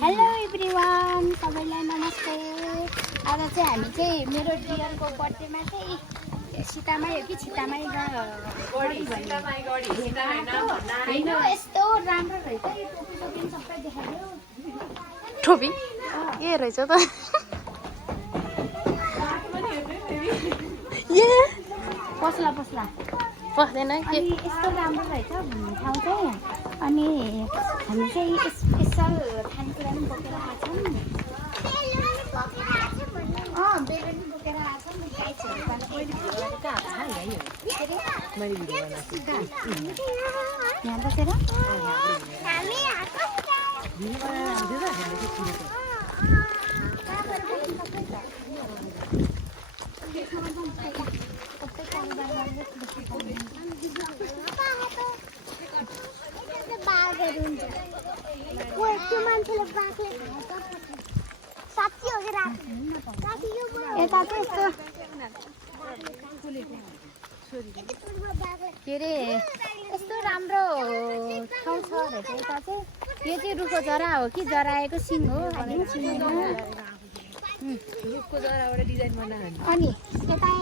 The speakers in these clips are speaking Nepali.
हेलो एभ्रिवान, सबैलाई नमस्ते। आज चाहिँ हामी चाहिँ मेरो डियरको बर्थडेमा चाहिँ सीतामाई हो कि छितामाई यस्तो राम्रो रहेछ। यो टोपी टोपी सबै देखाइदियो। टोपी ए रहेछ त ए पसला पसला पस्दैन के अनि यस्तो राम्रो रहेछ घुम्ने ठाउँ चाहिँ। अनि हामी चाहिँ स्पेसल खानेकुरा पनि बोकेर आएको छौँ। बेलुनी बोकेर आएको छौँ। गाइडहरू यहाँ बसेर यता चाहिँ यस्तो के अरे यस्तो राम्रो ठाउँ छ रहेछ। यता चाहिँ यो चाहिँ रुखको जरा हो कि जराएको सिङ हो। अनि यता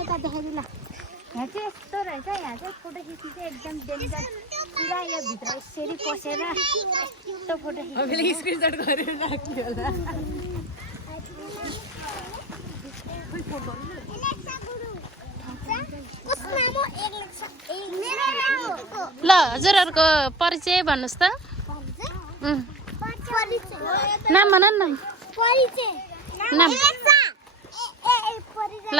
यता देखाइदिनु ल। यहाँ चाहिँ यस्तो रहेछ। यहाँ चाहिँ फोटो खिच्नु चाहिँ एकदम डेन्जर। पुरा यो भित्र यसरी पसेर यस्तो फोटो ल हजुरहरूको परिचय भन्नुहोस् त। नाम भन न। नाम ल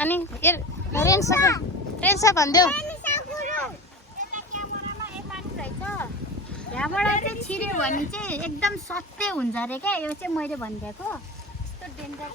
अनि रेन्सा भनिदेऊ। यहाँबाट चाहिँ छिर्यो भने चाहिँ एकदम सत्य हुन्छ अरे क्या। यो चाहिँ मैले भनिदिएको यस्तो डेन्जर।